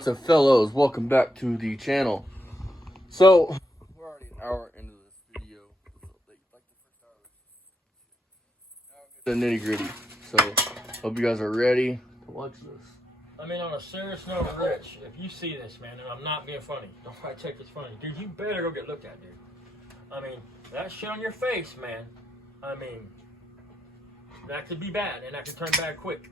So fellows, welcome back to the channel. So we're already an hour into this video. The nitty gritty. So hope you guys are ready to watch this. I mean, on a serious note, Rich, if you see this, man, and I'm not being funny, don't try to take this funny, dude, you better go get looked at, dude. I mean, that shit on your face, man, I mean, that could be bad, and that could turn bad quick.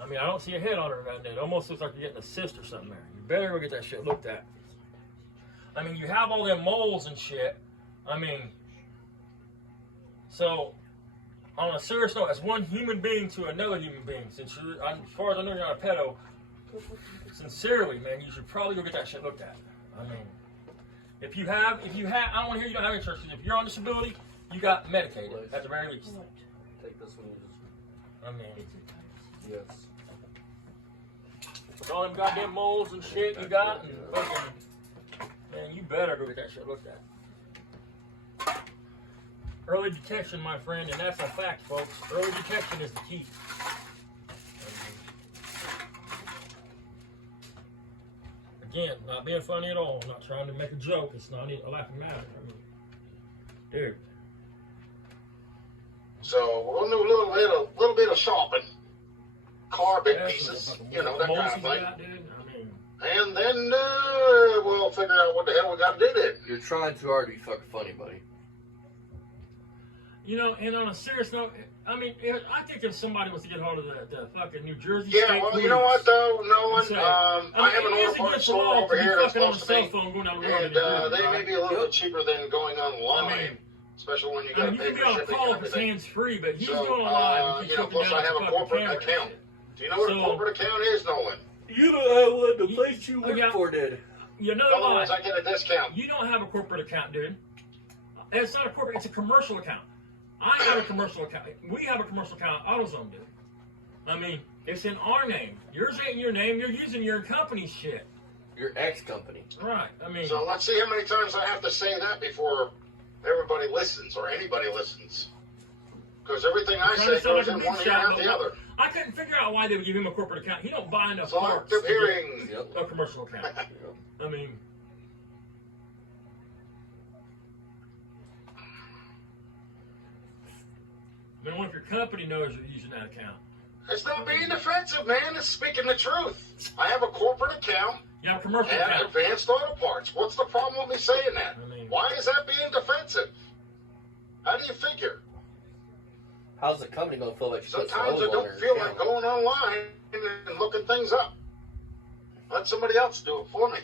I mean, I don't see a head on her right now. It almost looks like you're getting a cyst or something there. You better go get that shit looked at. I mean, you have all them moles and shit. I mean, so, on a serious note, as one human being to another human being, since you're, as far as I know, you're not a pedo, sincerely, man, you should probably go get that shit looked at. I mean, if you have, I don't want to hear you don't have insurance. If you're on disability, you got medicated, at the very least. Take this one. I mean, Yes. with all them goddamn moles and shit you got, and fucking, man, you better go get that shit looked at. Early detection, my friend, and that's a fact, folks. Early detection is the key. Again, not being funny at all. I'm not trying to make a joke. It's not a laughing matter. I mean, dude. So we'll do a little bit of shopping, car bit pieces, you know, that kind of thing. Got, dude. I mean, and then we'll figure out what the hell we got to do then. You're trying too hard to be fucking funny, buddy. you know, and on a serious note, I mean, I think if somebody was to get hold of the fucking New Jersey Yeah, State well, Police, you know what though, Nolan? say, I have an auto parts store over here that's close to me, going down the and road, they may be a little bit cheaper than going online. I mean, especially when you I got to mean, you pay can be for on a shipping call and if it's everything. hands-free, but he's So, going live. you know, plus I have a corporate account. Do you know what a corporate account is, Nolan? You don't have what the place you work yeah. for did. You know In other words, I get a discount. You don't have a corporate account, dude. It's not a corporate, it's a commercial account. I have a commercial account. We have a commercial account at AutoZone, dude. I mean, it's in our name. Yours ain't your name. You're using your company's shit. Your ex-company. Right. I mean, So let's see how many times I have to say that before everybody listens or anybody listens. Because everything I say goes in one ear and out the other. I couldn't figure out why they would give him a corporate account. He don't buy enough parts Selective to hearing. Yep. get a commercial account. I mean, I wonder if your company knows you're using that account. It's not being defensive, man. It's speaking the truth. I have a corporate account You have a commercial and account. Advanced Auto Parts. What's the problem with me saying that? I mean, Why is that being defensive? How do you figure? How's the company gonna feel like she puts Sometimes I her own on don't her feel account? like going online and looking things up. Let somebody else do it for me.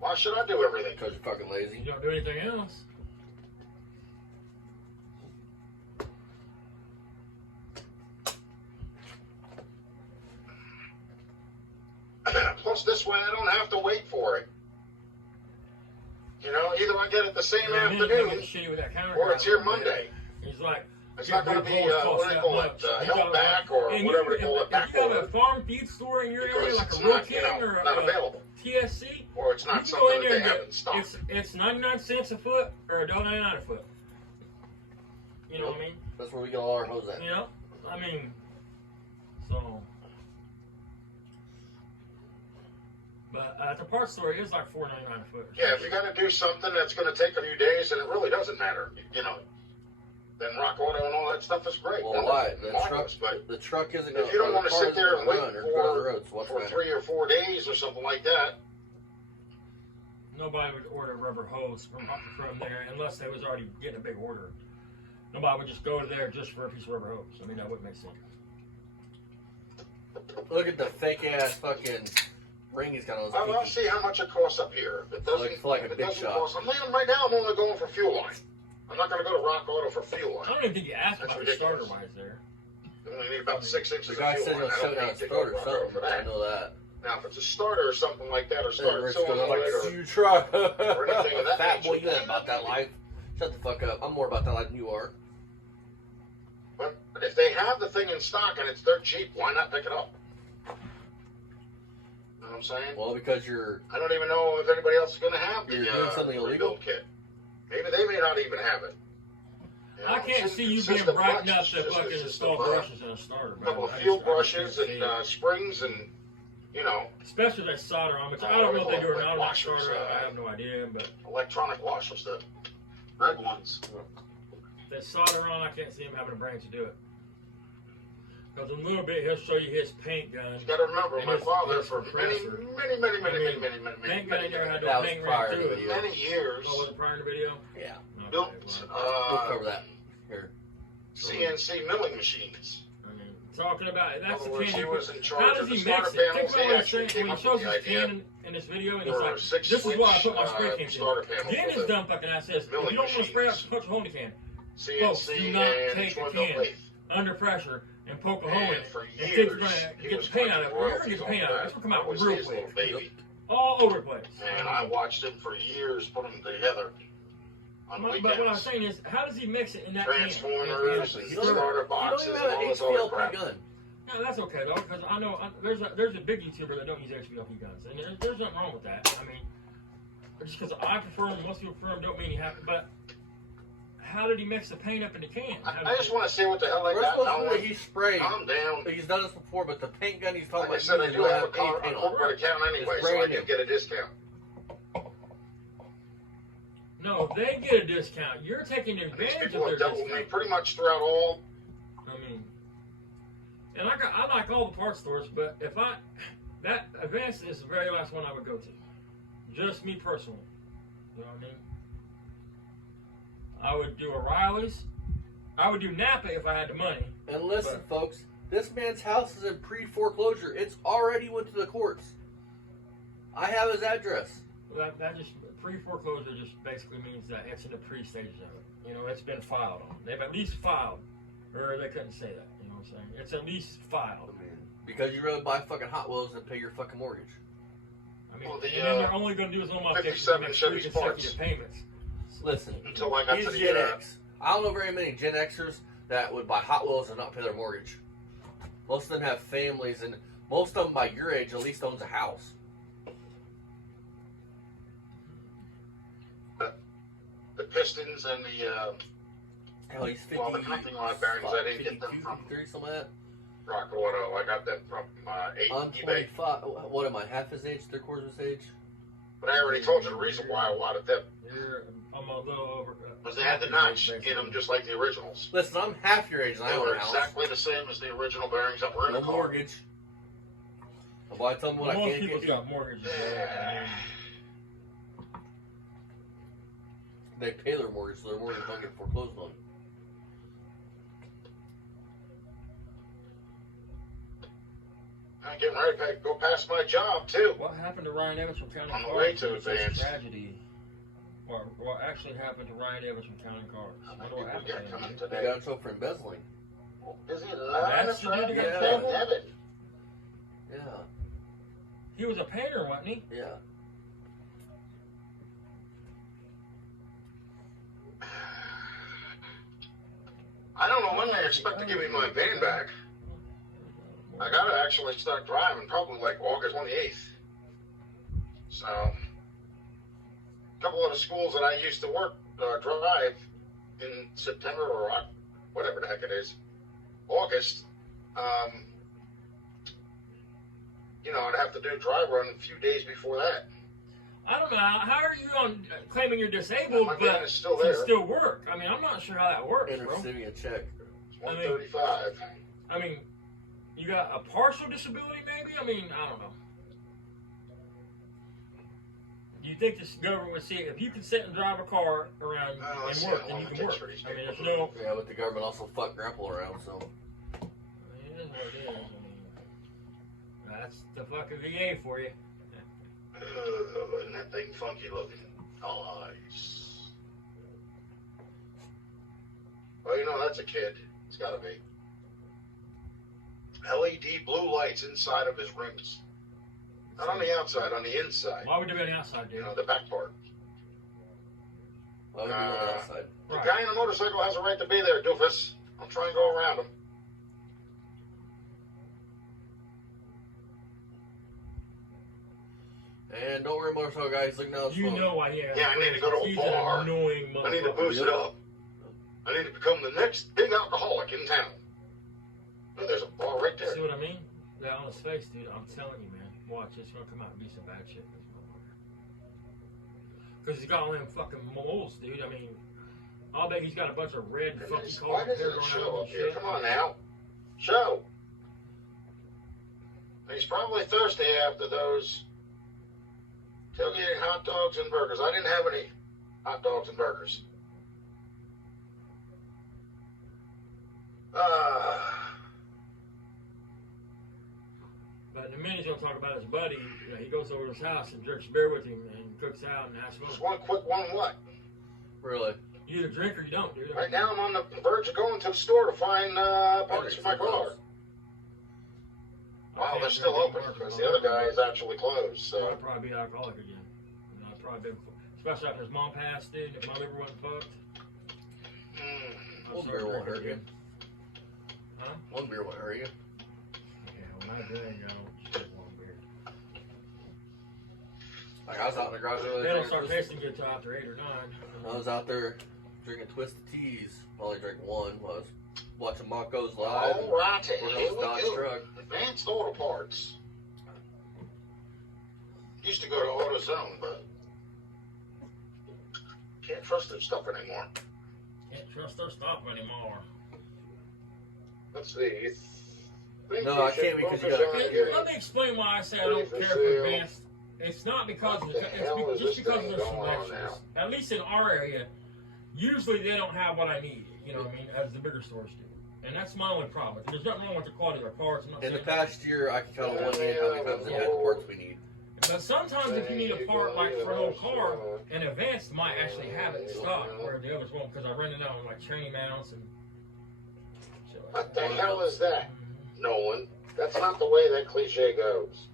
Why should I do everything? Because you're fucking lazy. you don't do anything else. Plus, this way I don't have to wait for it. You know, either I get it the same afternoon or it's here Monday. He's like, It's not going to be, what do they call it, held back or whatever they call it, back if you have a order, farm feed store in your area, because like it's a not, Rook or not a available, TSC, or it's you not can go in something there that they and have in stock. it's 99 cents a foot or $1.99 a foot. You know what I mean? That's where we get all our hose at. You know? I mean, so. But at the parts store, it is like $4.99 a foot. Yeah, if you got to do something that's going to take a few days, and it really doesn't matter, you know, then Rock Auto and all that stuff is great. Well, why? Marvelous, but The truck isn't going if you don't want to sit there and wait for for 3 or 4 days or something like that, Nobody would order a rubber hose from there unless they was already getting a big order. Nobody would just go to there just for a piece of rubber hose. I mean, that wouldn't make sense. Look at the fake ass fucking ring he's got on his I'll pinky. see how much it costs up here. If it doesn't, Like a if it big doesn't shot. cost, right now I'm only going for fuel line. I'm not going to go to Rock Auto for fuel I line. don't even think you asked That's about the starter ridiculous. wise there. You only need about 6 inches The of guy fuel said line. he'll I shut don't down need to go starter to Rock Auto something. for I that. know that. Now, if it's a starter or something like that, or Then starter Rich goes, I'm solenoid, like, or you truck. anything of that Fat boy, nature. you ain't about that life. Shut the fuck up. I'm more about that life than you are. but if they have the thing in stock and it's dirt cheap, why not pick it up? You know what I'm saying? Well, because you're... I don't even know if anybody else is going to have the You're doing something illegal? rebuild kit. Maybe they may not even have it. You know, I can't it's see you just being a bright bunch. enough It's to just- fucking it's just install a brushes in a starter, A bro. couple of I field just can't brushes see it. and springs and you know, Especially that solder on, which I don't know if they do or not. I'm not washers, sure. I have no idea, but electronic washers, the red ones. that solder on, I can't see him having a brain to do it. Because in a little bit, he'll show you his paint gun. You got to remember, And my his father for many paint gun never had That no was paint prior ran to through the it. video. many years Oh, was it prior to the video? Yeah. built We'll cover that here. CNC milling machines. I mean, talking about In that's other the words, can. he was in How charge does of the he starter mix it? Think panels. about He what he's actually saying when came he up with shows the his idea. can in this video, and There it's were like, 6 this is why I put my switch, spray cans in. starter panels Then for his the dumb fucking ass says, if milling you don't want to spray out, machines. punch a hole in the can. CNC Folks, do not and take a twin can lathe. under pressure and poke a hole in And it. for And think years, you're going he to was get the paint out of it. You're going to royalties get the on paint out of it. that. It's going to come That out was real his quick. little baby. All over the place. And I watched him for years put them together on But what I'm weekends. saying is, how does he mix it in that Transformers and can? You don't starter You don't boxes even and have all an this other HPLP crap. gun. No, that's okay though, because I know there's a big YouTuber that don't use HPLP guns, and there's nothing wrong with that. I mean, just because I prefer them, most people prefer them, don't mean you have to. But how did he mix the paint up in the can? I just want to see what the hell they We're got supposed to going. know that he's sprayed. Calm down. He's done this before, but the paint gun he's talking Like I about said, I using do don't have a any paint on it. corporate account anyway, It's so I brand do new. get a discount. No, they get a discount. You're taking And these advantage people of have their dealt with me discount. pretty much throughout all. I mean, and I like all the parts stores, but if that Advanced is the very last one I would go to. Just me personally. You know what I mean? I would do O'Reilly's. I would do Napa if I had the money. And listen, folks, this man's house is in pre-foreclosure. It's already went to the courts. I have his address. That just pre-foreclosure just basically means that it's in the pre-stages of it. You know, it's been filed on. They've at least filed, or they couldn't say that. You know what I'm saying? It's at least filed. Because you'd rather buy fucking Hot Wheels than pay your fucking mortgage. I mean, Well, the, and then they're only going to do is loan modifications 57 to make Chevy 3 Sports. consecutive payments. Listen, Until I got he's to the Gen X. I don't know very many Gen Xers that would buy Hot Wheels and not pay their mortgage. Most of them have families, and most of them by your age at least owns a house. the pistons and the Hell, he's 50. Well, the connecting rod bearings, I didn't get them 52, from 53, something like that. Rock Auto. I got them from I'm eBay. 25. What am I? Half his age? 3/4 his age? But I already told you the reason why I wanted them I'm a little over. was they had the notch in them just like the originals. Listen, I'm half your age and I They own were a house. exactly the same as the original bearings that were in No the car. mortgage. Why tell me what I Most can't people's get? got mortgages. Yeah. They pay their mortgage, so their mortgage don't get foreclosed on. I'm getting ready to go past my job too. What happened to Ryan Evans from County On the Cars? way to It's such a Advance. tragedy. What actually happened to Ryan Evans from County Cars? How I many wonder what people happened got to him. coming They today? got in trouble for embezzling. Is he lying That's in the front dude of that got in Ted trouble? Devitt? Yeah, He was a painter, wasn't he? yeah. I don't know when they expect to give me my van back. I gotta actually start driving probably like August 28th. So, a couple of the schools that I used to work drive in September or whatever the heck it is, August. I'd have to do a dry run a few days before that. I don't know. How are you on claiming you're disabled, My van but is still can there. still work? I mean, I'm not sure how that works, bro. Send me a check. It's 135. I mean, you got a partial disability, maybe? I mean, I don't know. Do you think this government would see it? If you can sit and drive a car around Let's see and work, how then long you it can takes work. for these I mean, people there's to no. Yeah, but the government also fuck grapple around, so. I mean, it is what it is. I mean, that's the fucking VA for you. Isn't that thing funky looking? Nice. Well, that's a kid. It's gotta be. LED blue lights inside of his rims. Not on the outside, on the inside. Why would they be on the outside, dude? The back part. Why would you on the outside? The Right. guy in the motorcycle has a right to be there, doofus. I'll try and go around him. And don't worry, motorcycle guys. Look now. You know why he has. Yeah, I need to go to a He's bar. an annoying I need to motherfucker. boost it up. I need to become the next big alcoholic in town. Oh, there's a bar right there. See what I mean? That on his face, dude. I'm telling you, man. watch, it's gonna come out and be some bad shit. Because he's got all them fucking moles, dude. I mean, I'll bet he's got a bunch of red fucking Why cars. doesn't it show up here? Come on now. Show. He's probably thirsty after those tailgating hot dogs and burgers. I didn't have any hot dogs and burgers. But in a minute, he's gonna talk about his buddy. You know, he goes over to his house and drinks beer with him and cooks out and asks Just him. one quick one. What? Really? You either drink or you don't, dude. Right now, I'm on the verge of going to the store to find parts for my car. Wow, they're still open because the other guy is actually closed. So I'd probably be alcoholic again. You know, I'd probably be, especially after his mom passed, dude. If my liver wasn't fucked. One beer won't hurt you. Huh? One beer won't hurt you. Yeah, when I drink, I don't drink one beer. Like I was out in the garage the other They day. don't start tasting good till after 8 or 9. I was out there drinking Twisted Teas. Only drank one. Was watching Monco's live. all right, We're here on we Dodge go. truck. Advanced Auto Parts. Used to go to AutoZone, but can't trust their stuff anymore. Can't trust their stuff anymore. Let's see. Think No, you I should can't because you focus gotta- on Hey, getting- let me explain why I say I don't Ready for care for sale. advanced. It's not because What of the hell is just this because thing of their going on selections. At least in our area, usually they don't have what I need. You know what I mean? As the bigger stores do. And that's my only problem. There's nothing wrong with the quality of their parts. I'm not In the saying that. past year, I can count on one hand how many times they had the parts we need. But sometimes if you need a part like for an old car, an advanced might actually have it in stock where the others won't, because I rented out like training mounts and shit like What that. the hell is that, Nolan? That's not the way that cliche goes.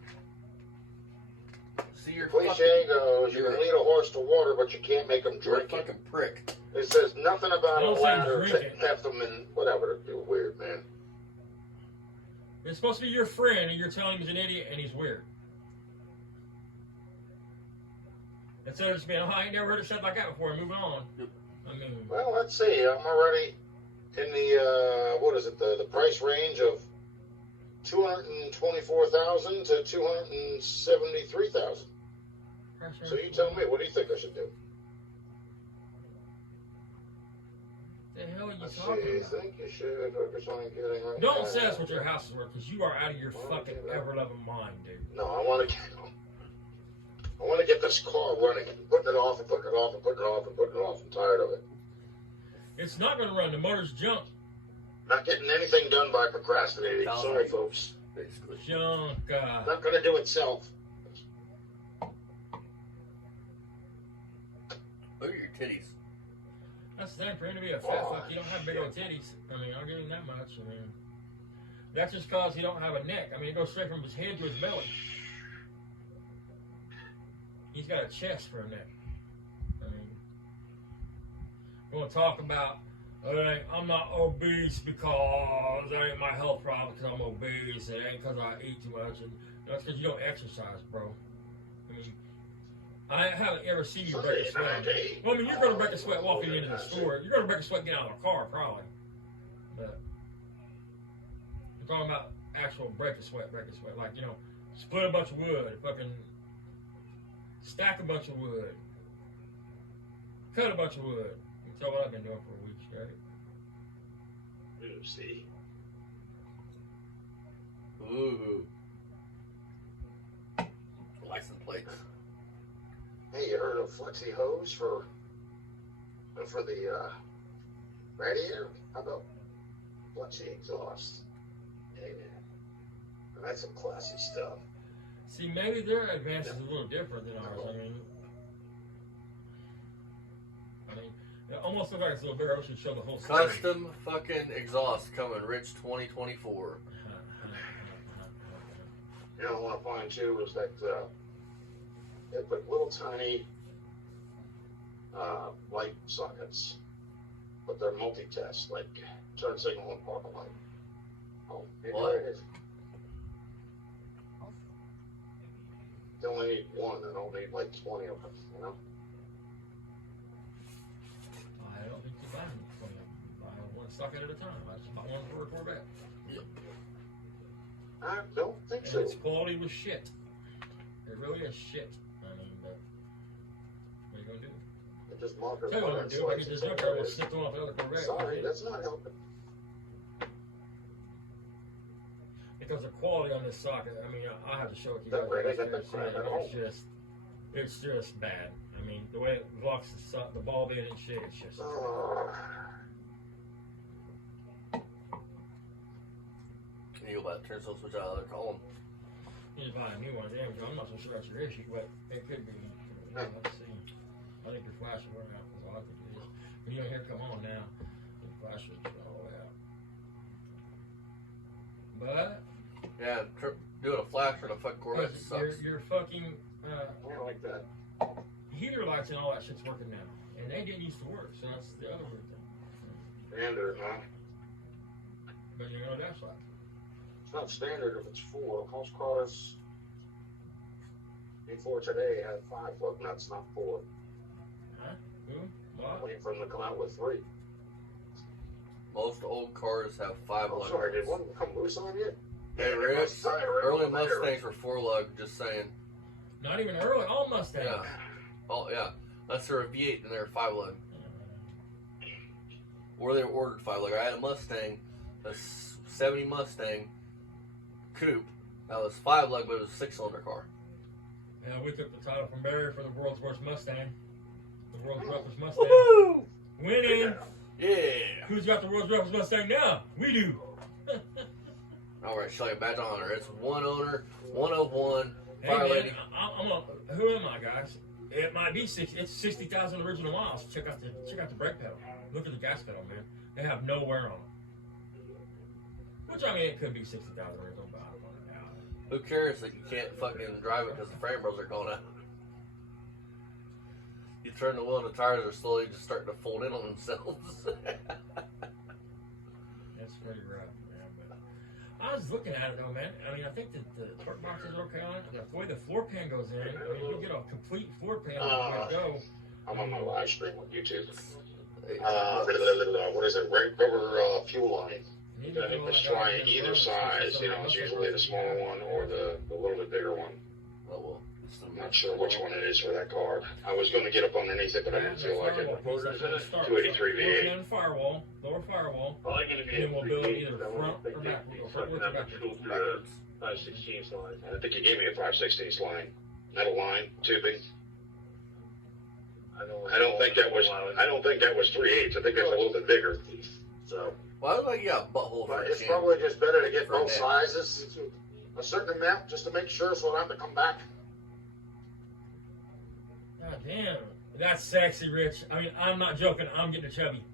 See, you're Cliche goes, you you're- can lead a horse to water, but you can't make him You're a drink it. fucking prick. It says nothing about a Don't say ladder drink to it. have them in whatever. You're weird, man. It's supposed to be your friend, and you're telling him he's an idiot and he's weird. Instead of just being, oh, I ain't never heard it said like that before, and moving on. Yep. I mean, Well, let's see. I'm already in the what is it? The price range of 224,000 to 273,000. So you tell me, what do you think I should do? the hell are you Let's see. talking I about? think you should focus on getting right. Don't say that's what your house is worth, because you are out of your fucking ever-loving mind, dude. No, I want to get this car running, and putting it off and putting it off and putting it off and putting it off. I'm tired of it. It's not going to run. The motor's junk. Not getting anything done by procrastinating. Sorry, folks. Basically. Junk. Not going to do itself. Look at your titties. That's the thing, for him to be a fat fuck, you don't have big old titties. I mean, I'll give him that much. I mean, that's just because he don't have a neck. I mean, it goes straight from his head to his belly. He's got a chest for a neck. I mean, you want to talk about, I'm not obese because that ain't my health problem because I'm obese. It ain't because I eat too much. And that's because you don't exercise, bro. I mean, I haven't ever seen you break a sweat. Well, I mean, you're going to break a sweat walking into the store. You're going to break a sweat getting out of a car, probably. But I'm talking about actual break a sweat. Like, you know, split a bunch of wood, fucking stack a bunch of wood, cut a bunch of wood. That's all I've been doing for a week straight. See. Ooh. License plates. Hey, you heard of Flexi Hose for the radiator? How about Flexi Exhaust? Yeah, that's some classy stuff. See, maybe their advance is a little different than ours. I mean, it almost looks like it's a little bigger. I should show the whole story. Custom fucking exhaust coming, Rich 2024. You know, what I want to find too is that they put little tiny light sockets, but they're multi-test, like turn signal and parking light. Oh, maybe What? there it is. They only need one, they don't need like 20 of them, you know? I don't think you buy 20 of them. You buy one socket at a time. I just bought one for a Corvette. I don't think And so. its quality was shit. It really is shit. I mean, what are you gonna do? It just markers. Tell you what I'm gonna do. I get this up there. I'm gonna snip them off the other Corvette. Sorry, that's not helping. Because the quality on this socket, I mean, I have to show it to you That way they guys. got that crap at home. It's just bad. I mean, the way it locks the ball in and shit, it's just. You go buy the turn signal switch out of the column. You need to buy a new one. Damn, I'm not so sure that's your issue, but it could be. Let's see. I think your flash will work out. That's all I think it is. When you don't hear come on now, the flash will all the way out. But. Yeah, doing a flash on a fucking Corvette sucks. Your fucking I don't like that. heater lights and all that shit's working now, and they didn't used to work, so that's the other weird thing. Standard, huh? But you know that's like. It's not standard if it's four. Most cars before today had 5 plug nuts, not 4. Huh? Who? What? Waiting for them to come out with 3. Most old cars have 5 Oh, lug. sorry, did one come loose on you? Hey, Rich, early Mustangs were 4 lug, just saying. Not even early. All Mustangs. Yeah. Oh, yeah. Unless they're a V8 and they're 5 lug. Or they were ordered 5 lug. I had a Mustang, a 70 Mustang coupe. That was 5 lug, but it was a 6-cylinder car. Yeah, we took the title from Barry for the world's worst Mustang. The world's roughest Mustang. Woohoo! Winning. Yeah. Who's got the world's roughest Mustang now? We do. All right, show you a badge of honor. It's one owner, 101, Hey fire man, lady. who am I, guys? It might be 60. It's 60,000 original miles. Check out the brake pedal. Look at the gas pedal, man. They have no wear on it. Which I mean, it could be 60,000 original, but I don't know. Who cares that you can't fucking drive it because the frame rails are going out? You turn the wheel and the tires are slowly just starting to fold in on themselves. That's pretty rough, man. But I was looking at it though, man. I mean, I think that the torque boxes are okay on it. The way the floor pan goes in, I mean, you get a complete floor pan way to go. I'm on my live stream on YouTube. What is it? Rubber fuel line. Let's try either size. You know, it's usually the smaller one or the little bit bigger one. Oh, well. I'm not sure which one it is for that car. I was going to get up underneath it, but I didn't feel like it. 283 V8. Down firewall, lower firewall, Probably going to and then we'll build either front or back. Front or back. 516 line. I think you gave me a 516 line. Metal line, tubing. I don't think that was 3/8. I think that's a little bit bigger. So. Well, I look like you got a butthole for But a it's chin. probably just better to get For a both neck. sizes, a certain amount, just to make sure, so I don't have to come back. God damn, that's sexy, Rich. I mean, I'm not joking. I'm getting a chubby.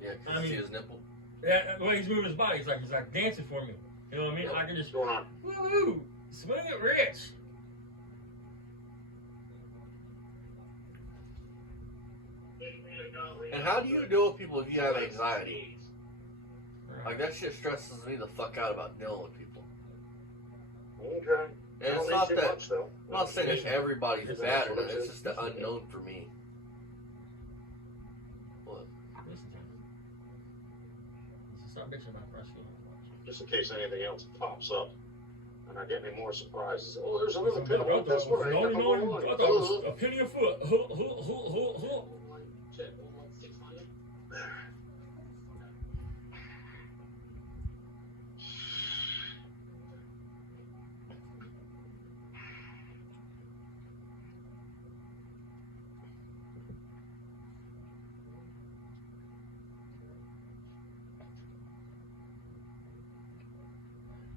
Yeah, I because you see mean- his nipple. Yeah, the way he's moving his body, he's like dancing for me. You know what I mean? I can just What's going on? woo, swing it, Rich. And how do you deal with people if you have anxiety? Like, that shit stresses me the fuck out about dealing with people. Okay. And it's not that, I'm not saying that everybody's bad at it, it's just the unknown for me. What? Listen to me. Stop bitching about fresh food. Just in case anything else pops up. And I get any more surprises. Oh, there's another pin on this one. I thought it was a penny a foot.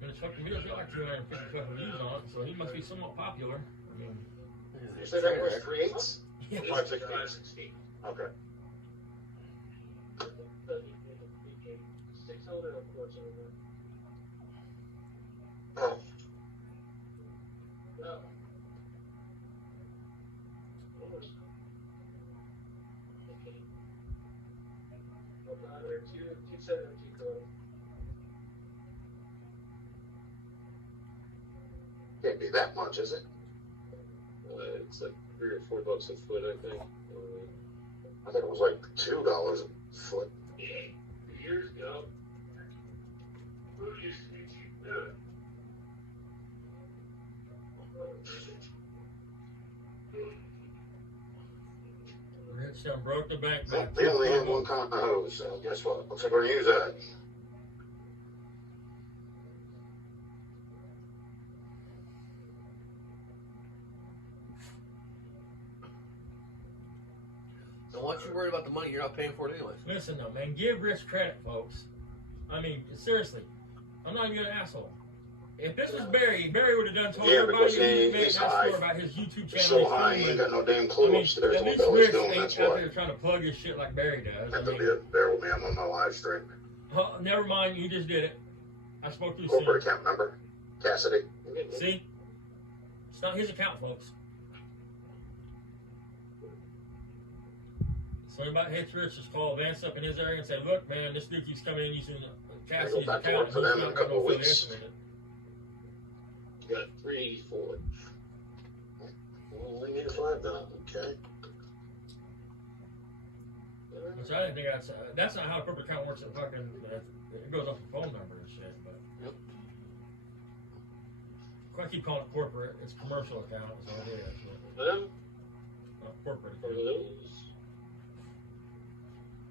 And the fucking video's got like 250 fucking views on it, so he must be somewhat popular. I mean, You said that was 3/8? yeah. 516. Okay. Oh. Can't be that much, is it? It's like $3 or $4 a foot, I think. I think it was like $2 a foot. Years ago, food used to be cheap. Just done broke the bank back. They only have one kind of hose, so guess what? Looks like we're gonna use that. And once you're worried about the money, you're not paying for it anyways. Listen though, man, give Rich credit, folks. I mean, seriously, I'm not even an asshole. If this was Barry would have done told Yeah, everybody because he made he's that high. story about his YouTube channel. He's so high, he ain't got no damn clue upstairs at what least the hell he's Rich doing. ain't That's out why. there trying to plug his shit like Barry does. Have to bear with me. I'm on my live stream. Never mind, you just did it. I spoke to you Corporate soon. account number, Cassidy. See? It's not his account, folks. So anybody hates Rich, just call Vance up in his area and say, look, man, this dude keeps coming in using Cassidy's back to account. work for them in a couple of weeks. You got 384. Only need 5 then. Okay. Which I didn't think that's not how a corporate account works. It goes off the phone number and shit. But Yep. I keep calling it corporate. It's commercial account. Is all it is. Them? Not corporate Or account. those?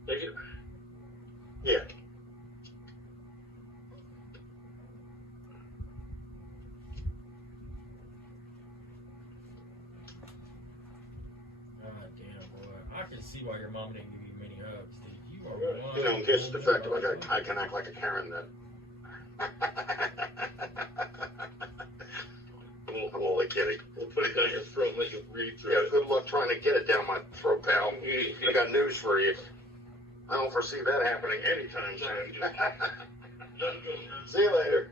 Take it. Yeah. God damn, boy. I can see why your mom didn't give you many hugs, dude. You are one. You know, in case it's defective, I can act like a Karen then. I'm only kidding. We'll put it down your throat and let you breathe through Yeah, it. good luck trying to get it down my throat, pal. I got news for you. I don't foresee that happening anytime soon. See you later.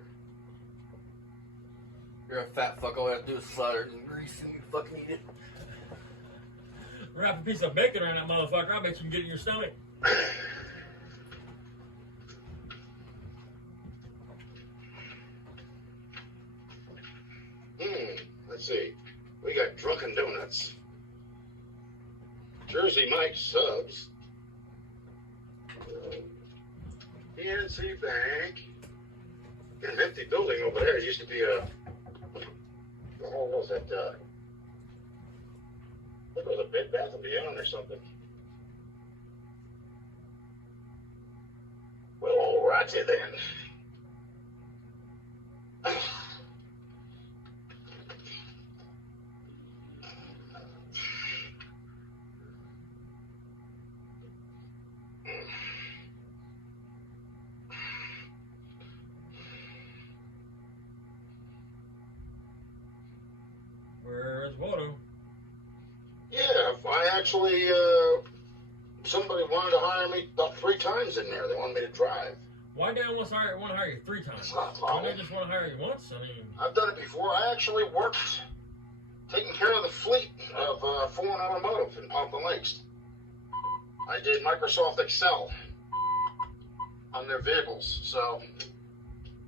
You're a fat fuck. All you have to do is slaughter it and grease and you fucking eat it. Wrap a piece of bacon around that motherfucker. I bet you can get it in your stomach. Let's see. We got Drunken Donuts. Jersey Mike subs. PNC Bank. Got an empty building over there. It used to be a. What was that? I think it was a Bed Bath & Beyond or something. Well, all righty then. Where's Waldo? Yeah, I actually, somebody wanted to hire me about 3 times in there. They wanted me to drive. Why do they want to hire you 3 times? It's not a Why problem. don't they just want to hire you once? I mean, I've done it before. I actually worked taking care of the fleet of Foreign Automotive in Pompton Lakes. I did Microsoft Excel on their vehicles, so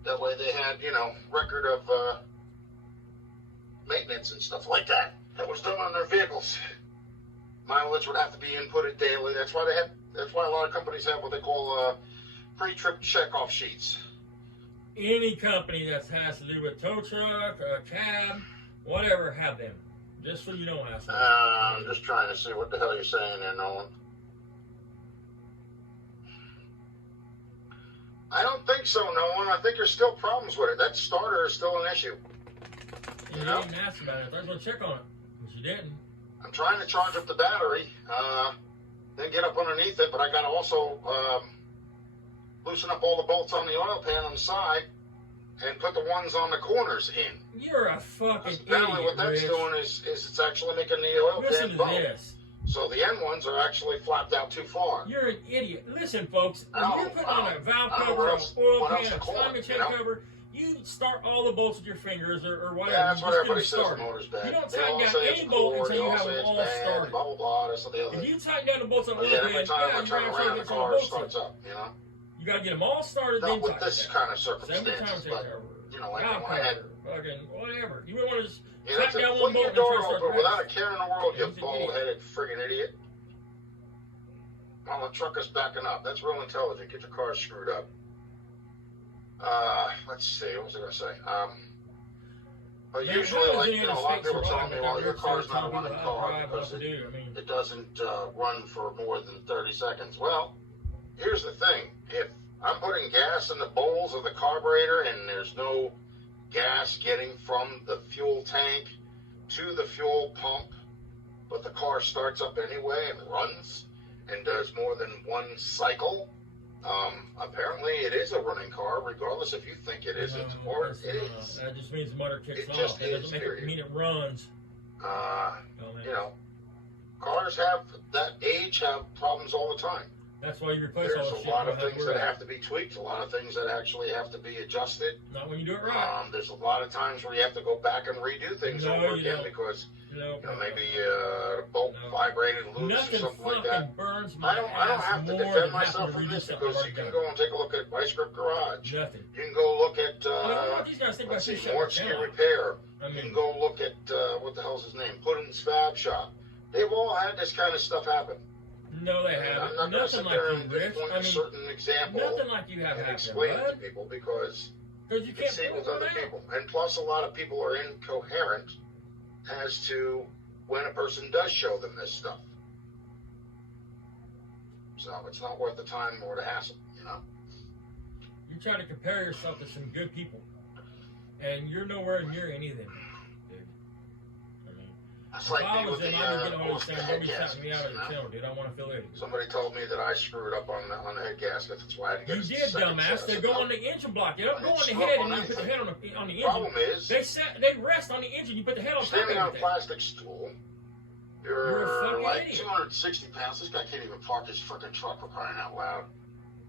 that way they had, record of maintenance and stuff like that. That was done on their vehicles. Mileage would have to be inputted daily. That's why a lot of companies have what they call pre-trip checkoff sheets. any company that has to do with tow truck, cab, whatever, have them. Just so you don't have some. I'm just trying to see what the hell you're saying there, Nolan. I don't think so, Nolan. I think there's still problems with it. That starter is still an issue. You know? didn't ask about it. I was going to check on it, but you didn't. I'm trying to charge up the battery, then get up underneath it, but I got to also loosen up all the bolts on the oil pan on the side and put the ones on the corners in. You're a fucking Apparently idiot, what that's Rich. doing is it's actually making the oil Listen pan to bump. this. So the end ones are actually flapped out too far. You're an idiot. Listen, folks, when I you're don't- putting I on don't- a valve I don't know cover, what an else- oil what else pan, to a call it, timing chain you know? cover, you start all the bolts with your fingers or whatever. Yeah, that's You what just everybody get says them the started. motor's bad. You don't They tighten all down say any it's bolt poor, until they you all have say them it's all bad, started. blah, blah, blah, this and the other If thing. you tighten down the bolts on But the yet oil every pan, time yeah, I you're turn actually around, the get some car bolts starts in. up, you know? You got to get them all started, Not then with tighten this down. kind of Same with circumstances, timing but, chain cover. you know, like Valve when I had, cover, fucking whatever. You want to just yeah, that's tighten it. down one Fling your bolt and try door to start open the without a rest. care in the world, you He's an bald-headed friggin' idiot. While the truck is backing up. That's real intelligent. Get your car screwed up. Let's see. What was I going to say? But Man, usually, how does like, any you of know, a the lot of states people tell survive me, that well, got your rich car's states not a telling people running how to car drive, because what to do? I mean, it doesn't run for more than 30 seconds. Well, here's the thing. If I'm putting gas in the bowls of the carburetor and there's no gas getting from the fuel tank to the fuel pump, but the car starts up anyway and runs and does more than one cycle, apparently it is a running car, regardless if you think it isn't or it is. That just means the motor kicks It off. just That is, doesn't period. mean it runs. You know, cars have that age have problems all the time. That's why you replace There's all the a shit. lot You of don't things to that worry. have to be tweaked, a lot of things that actually have to be adjusted. Not when you do it right. There's a lot of times where you have to go back and redo things No, over you again don't. because No, maybe the bolt No. vibrated loose Nothing or something like fucking that. burns my I don't ass have to more defend than having myself to from redo this something because I've you already can done. go and take a look at Vice Grip Garage. Nothing. You can go look at I mean, what these guys think let's about see, this shit? Mortsky Channel. Repair. I You can mean, go look at what the hell's his name? Putin's Fab Shop. They've all had this kind of stuff happen. no, they And I'm haven't. not going to Nothing sit like there you, and Rich. point I a mean, certain example nothing like you have and happened, explain it to bud. people because Because you you can't see it with figure other it out. people. And plus, a lot of people are incoherent as to when a person does show them this stuff. So it's not worth the time or the hassle, you know? You try to compare yourself to some good people, and you're nowhere near any of them, dude. I mean, It's if like I me was with them, the I'd be getting all both these the things. head Don't be shutting me gaskets, out of you the know? channel, dude. I want to feel it. Somebody told me that I screwed up on the head gaskets. That's why I had to get You a did, second dumbass. set. They go on the engine block. They don't go on the It's head, not and on you put the head on the The engine. problem is, They rest on the engine. You put the head on top of standing on a it. plastic stool, You're a you're fucking like idiot. 260 pounds. This guy can't even park his fucking truck for crying out loud.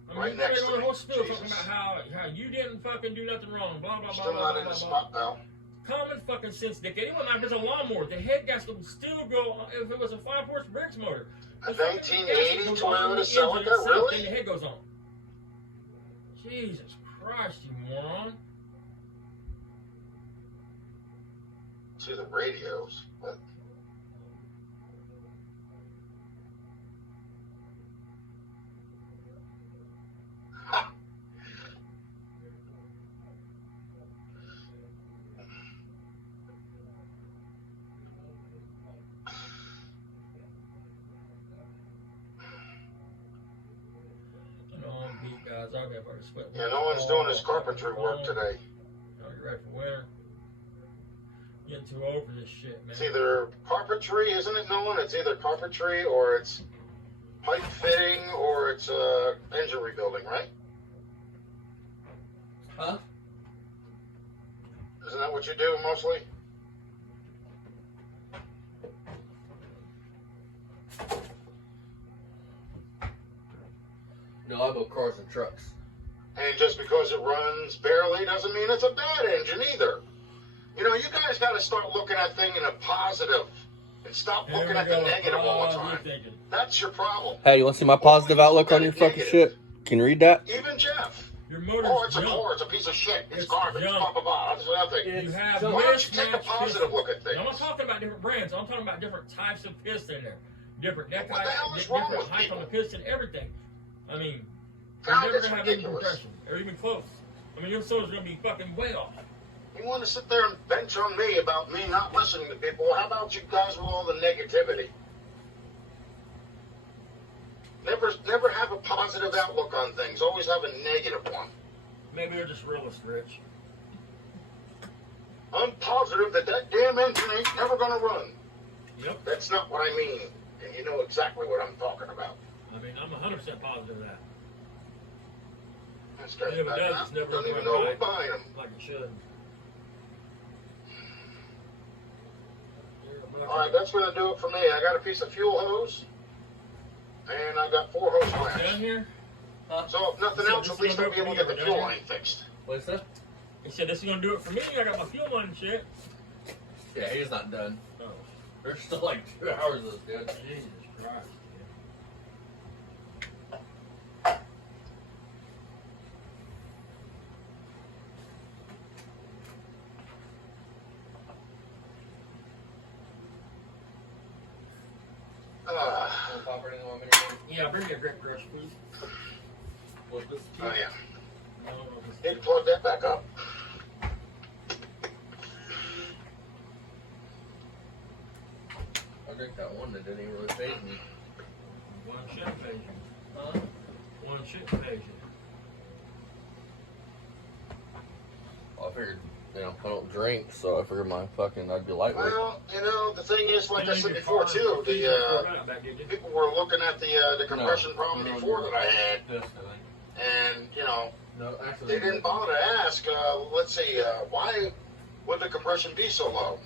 I mean, right you next better to go the me. whole spiel talking Jesus. about how you didn't fucking do nothing wrong. Blah blah blah Still blah not blah in the blah. spot, pal. Common fucking sense, dickhead. It wouldn't matter if it's a lawnmower. The head gasket would still go on if it was a 5-horse Briggs motor. A The fucking 1980 gasket goes on Toyota the engine Celica, itself, really? Then the head goes on. Jesus Christ, you moron. To the radios. But I know I'm beat, guys. I'll get fucking split. yeah, no one's doing his carpentry work today. Are you ready for winter? Getting too old for this shit, man. It's either carpentry, isn't it, Nolan? It's either carpentry or it's pipe fitting or it's engine rebuilding, right? Huh? Isn't that what you do mostly? No, I build cars and trucks. And just because it runs barely doesn't mean it's a bad engine either. You know, you guys got to start looking at things in a positive and stop Here looking we at the go. negative all the Oh, you're time. thinking. That's your problem. Hey, you want to see my positive outlook on your fucking shit? Can you read that? Even Jeff. Your motor's Oh, it's a junk. car. It's a piece of shit. It's It's garbage. junk. Blah, blah, blah. That's what I think. You have Why don't you take a mismatched positive pistons. look at things? I'm not talking about different brands. I'm talking about different types of piston in there. Different neck What the height, hell is wrong different with height people? on the piston, everything. I mean, God, you're never that's going to have any ridiculous. compression or even close. I mean, your solar's going to be fucking way off. You want to sit there and bench on me about me not listening to people? How about you guys with all the negativity? Never have a positive outlook on things. Always have a negative one. Maybe they're just realist, Rich. I'm positive that damn engine ain't never going to run. Yep. That's not what I mean. And you know exactly what I'm talking about. I mean, I'm 100% positive of that. This guy's If it back does, now. it's never Doesn't even gonna know run who's behind him. Like it should. All right, that's going to do it for me. I got a piece of fuel hose, and I got 4 hose Down clamps. here, So if nothing So else, this at least is I'll gonna be able to work get the for me, fuel right? line fixed. What's that? he said this is going to do it for me. I got my fuel line and shit. Yeah, he's not done. Oh, There's still like 2 hours of this, dude. Jesus Christ. Want pop anything on me? Yeah, bring me a grip brush, please. What this? Oh, yeah. No, no, just- Need to plug that back up. I drink that one that didn't even really phase me. One shouldn't phase you. Huh? One shouldn't phase you. Well, I figured, you know, I don't drink, so I figured I'd be lightweight. Well, you know, the thing is, like I said before too, people were looking at the compression problem before that I had, This, I think. and you know, No, actually, they didn't bother to ask. Let's see, why would the compression be so low?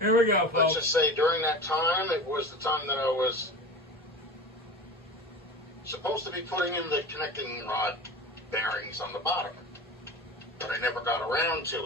Here we go, Let's folks. just say during that time, it was the time that I was supposed to be putting in the connecting rod bearings on the bottom, but I never got around to it.